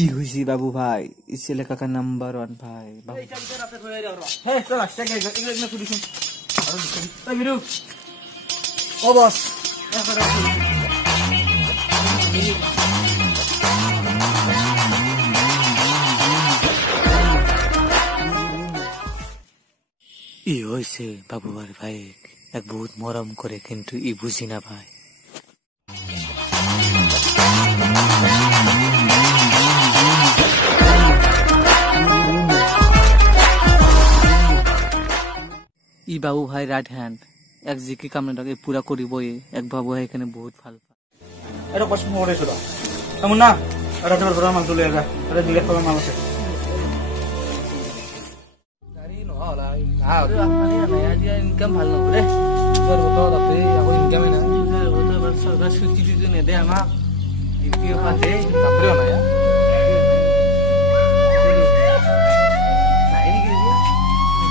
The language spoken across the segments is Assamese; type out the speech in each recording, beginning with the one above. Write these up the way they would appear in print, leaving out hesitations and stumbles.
ই হইছি বাবু ভাই ইসলে কাকা নাম্বার 1 ভাই এই কালকে রাতে হয়ে যাও হে চল আসছে গে এগুলো শুধু আর এই বিরু ও বস ই হইছে বাবু ভাই এক বহুত মরম করে কিন্তু ই বুঝি না ভাই ই বাবু ভাই রাইট হ্যান্ড এক জিকে কামনাটাকে পুরা করিবই এক বাবু ভাই এখানে বহুত ভাল পায় এটা কষ্ট করে ছিল এমন না এটা তোমার ঘরের মাল চলে যা এটা দিলে কবে মাল আছে গাড়ি নহলা আপনি না আইডিয়া ইনকাম ভাল না রে তোর তো তাতে আকৌ ইনকামই না তো বড় সরকার ছুটি দিতে নে দে আমা ডিপিও পাতে তাপরেও না নাই কি রে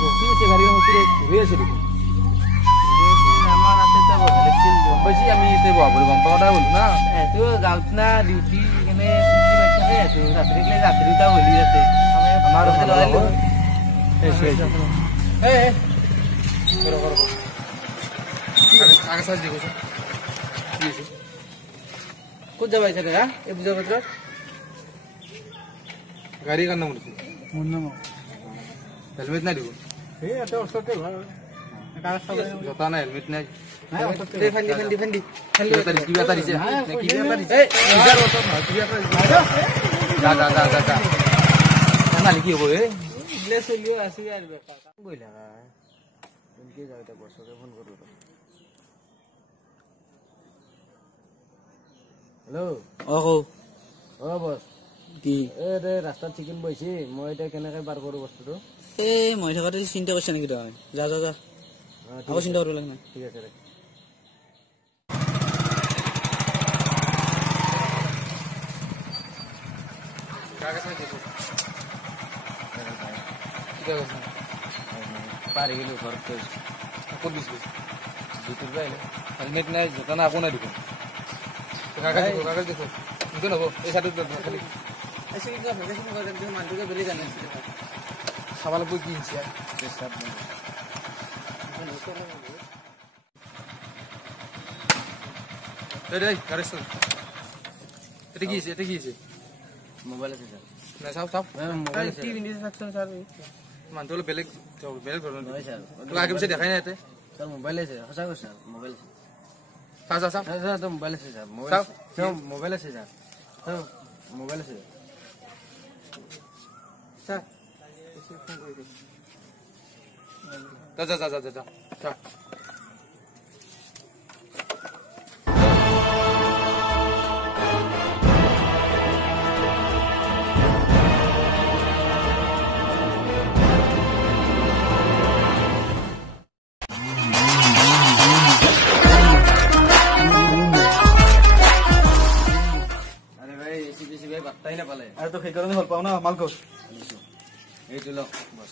রকি সে গাড়ি ভিতরে ঘুরে আছে দেখো আমার হাতে তো বলেছিল বম্বাইছি আমি এতে বাবুর গম্পাটা হল না এত গাউত না ডিউটি এখানে ছুটি বাচ্চাকে এত রাত্রিলে রাত্রিটা হলি যাতে আমার হাতে লাগাইলো এই করো আগে সাজ দেখো কি আছে কোন যাবাই ছেলে হ্যাঁ এই বুঝা পত্র গাড়ি কার নাম বলছি মোর নাম হেলমেট নাই দিবো এই এত অসতে ভাই জোতা নাই হেলমেট নাই ফেন্ডি কি ব্যাপারি যা না কি হবো এলে চলিও আসি আর ব্যাপার বইলা তুমি যাইতা বসকে ফোন করব হ্যালো ও বস কি এ রে রাস্তা চিকেন বইছি মই এটা কেনেকে বার করব বস্তুটো এ মই থাকাতে চিন্তা করছ নাকি তুই যা যা যা আবার চিন্তা করব লাগে না ঠিক আছে রে কাগজ আছে দেখো কি কাগজ পারে গেল ঘর তো কোন দিছি ভিতর যাইলে হেলমেট নাই জোতা না আপনা দেখো কাগজ দেখো কি নব এই সাইডে খালি এসে কি হবে দেখো কাগজ দেখো মানতে বেলে জানে সবাল বই কিনছি আর সব এই গাড়ি স্যার এটা কি আছে মোবাইল আছে স্যার না সব মোবাইল আছে টিভি নিতে সেকশন স্যার মান তো বেলেগ ধরন নয় স্যার তো আগে পিছে দেখাই না এতে স্যার মোবাইল আছে হাসা কো স্যার মোবাইল আছে স্যার তো মোবাইল আছে স্যার মোবাইল আছে স্যার মোবাইল আছে স্যার এসে ফোন করে দে যা अरे तो खेकर में पाओ ना माल को ये चलो बस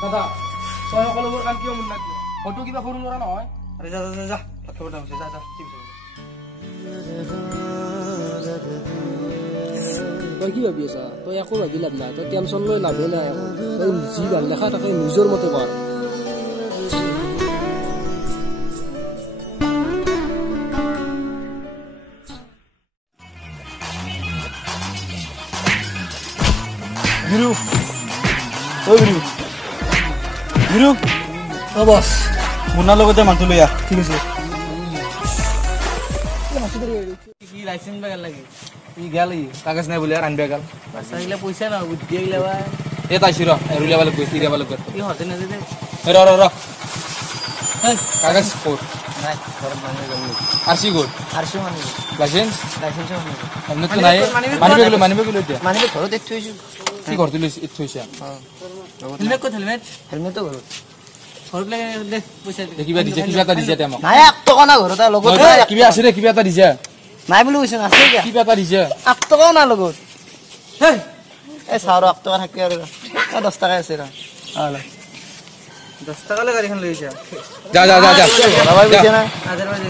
दादा सोया कलबर काम कियो मन नाকি ফটো কিবা করু নরা নহয় আরে যা যা যা ফটোটা আছে যা ঠিক আছে তই কি ভাবি আছা তই একো ভাবি লাভ নাই তই টেনশন লৈ লাভে নাই তই জি গান লেখা থাকে নিজৰ মতে কৰ Biru, oh bos, muna logo jam mantu lo ya, ठीक है की लाइसेंस बगल लगी ई गेली कागज नाही बोले यार आन बेगल बस आइला पैसा ना बुद्धि आइला बा ए ताशिरो एरुलिया वाला पैसा रे वाला कर ई होते ना दे रो कागज कोड नाही फॉर्म माने गली आरसी कोड माने लाइसेंस हमने तो नाही माने बेगलो दे माने बे घरो देखथु কি করতে লইছ ইত হইছে হেলমেট কো হেলমেট তো ঘর ঘর লাগে দে পয়সা দে কিবা দিছে আমাক নাই 1 টাকা না ঘরটা লগত কিবা আছে রে কিবা এটা দিছে নাই বলি কইছ আছে কি কিবা এটা দিছে 1 টাকা না লগত হে এ সারো 1 টাকা থাকি আর 10 টাকা আছে রা আলা 10 টাকা লে গাড়িখন লৈ যা যা যা যা যা ভাই বুঝে না আদার ভাই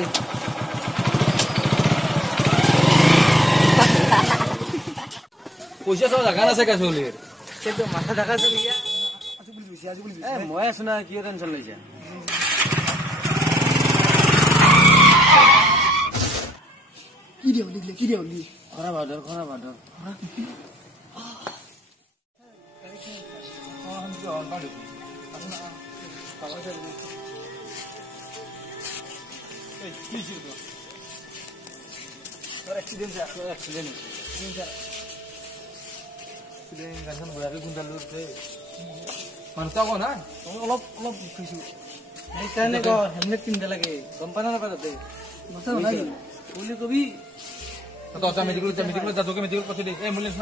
পয়সা তো জায়গা আছে কা চলির সে তো মাথা ঢাকা চলি গিয়া আজি বলি এ মই আছ না কি টেনশন লৈ যা কি দিও খরা বাদর মানতা কো না অলপ কিছু সেইকাৰণে ক হেলমেট পিন্ধা লাগে গম পানা না পাতে মাথা নাই বলি কবি তো আমি মেডিকেল যা তোকে মেডিকেল পছে দে এই মুলেন্স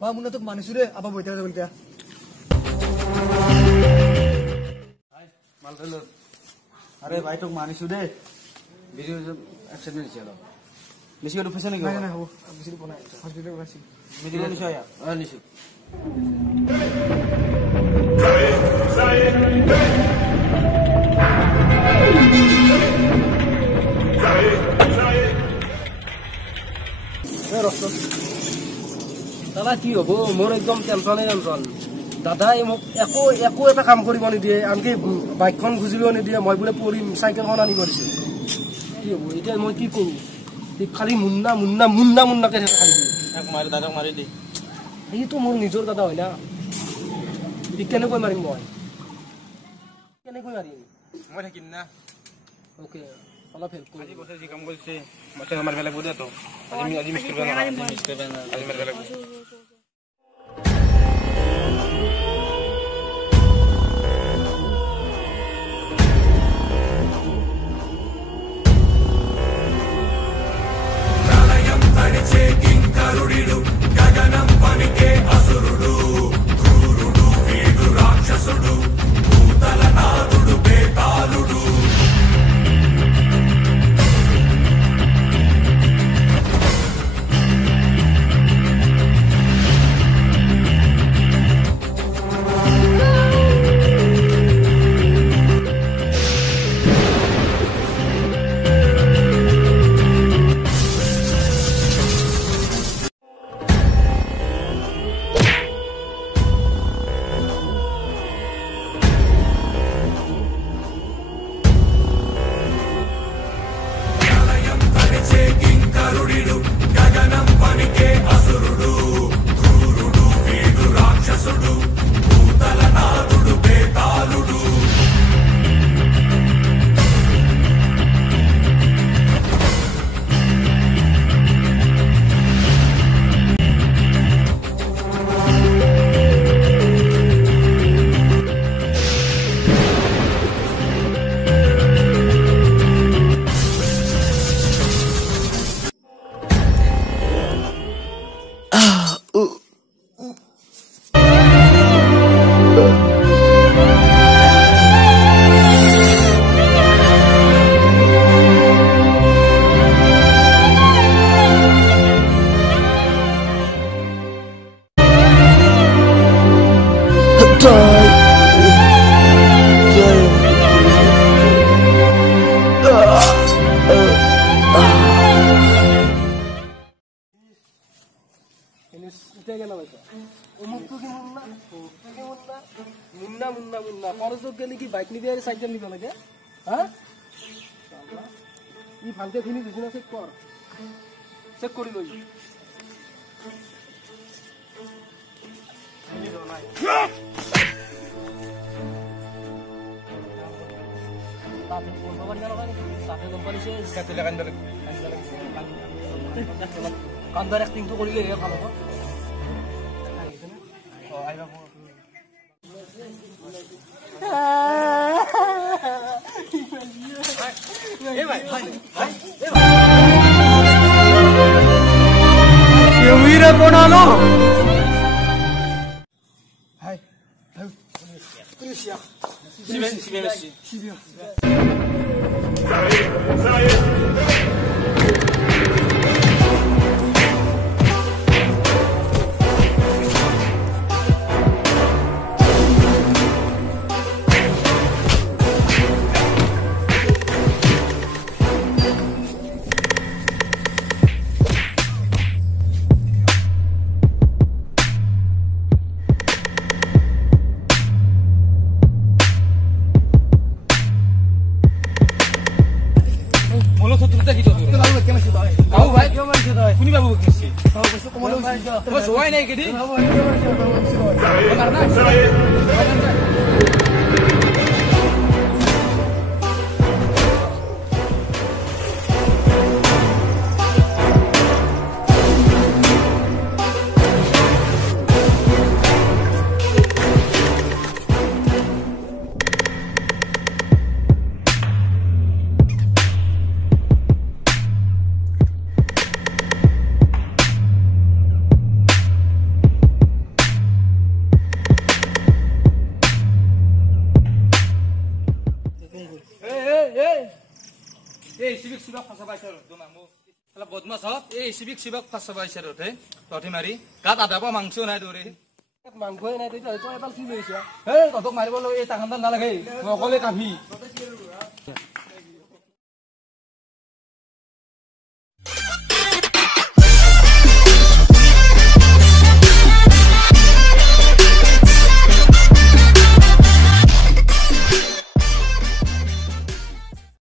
মার মুন্না তোক মানিছো রে আবার বইতে যাবে বলতে আরে ভাই তোক মানিছো দে ভিডিও অ্যাক্সিডেন্ট হইছে না বেশি করে ফেসে নাকি না হবো বেশি কোনা হসপিটালে গেছি মেডিকেল নিছো আয়া নিছো দাদা কি হব মোর একদম টেনশন দাদা মোক একো এটা কাম কৰিব নিদিয়ে আনকি বাইকখন খুজিব নিদিয়ে মই বোলে পৰিম চাইকেলখন আনি কৰিছে কি হব এতিয়া মই কি কৰো খালি মুন্নাকে খালি দাদাক মাৰি দি এইটো মোৰ নিজৰ দাদা হয় না কেনেকৈ মাৰিম মই থাকিম না ওকে অলপ হেল্প কৰি বসে যি কাম কৰিছে মতে আমাৰ বেলেগ বুদে তো আজি মিছ কৰিব না আজি মাৰ বেলেগ মুন্না কলেজত গেলে কি বাইক নিবি আর সাইকেল নিব লাগে হ্যাঁ ই ভালকে ফিনি দিছ না চেক করি লই তাতে কোন বাড়ি গেল মানে তাতে কোম্পানি সে কাটে লাগান দলে কান্দার অ্যাক্টিং তো করিলে ভালো হবে ও আইবা ভাই ভাই উইরে বনালো হাই মোলো সতুরটা কি তো কাউ ভাই কোনি বাবু কিছি ও জোয়াই নাই কেডি এই সিভিক সিবাক ফাঁসা পাইছার দোনামু তাহলে বদমাস হত এই সিভিক সিবাক ফাঁসা পাইছার তে তঠি মারি গাত আদাবা মাংস নাই দরে মাংসই নাই তই এবাৰ কি লৈছা এই ততক মাৰিব এই তাহান্দাৰ নালাগে অকলে কাভি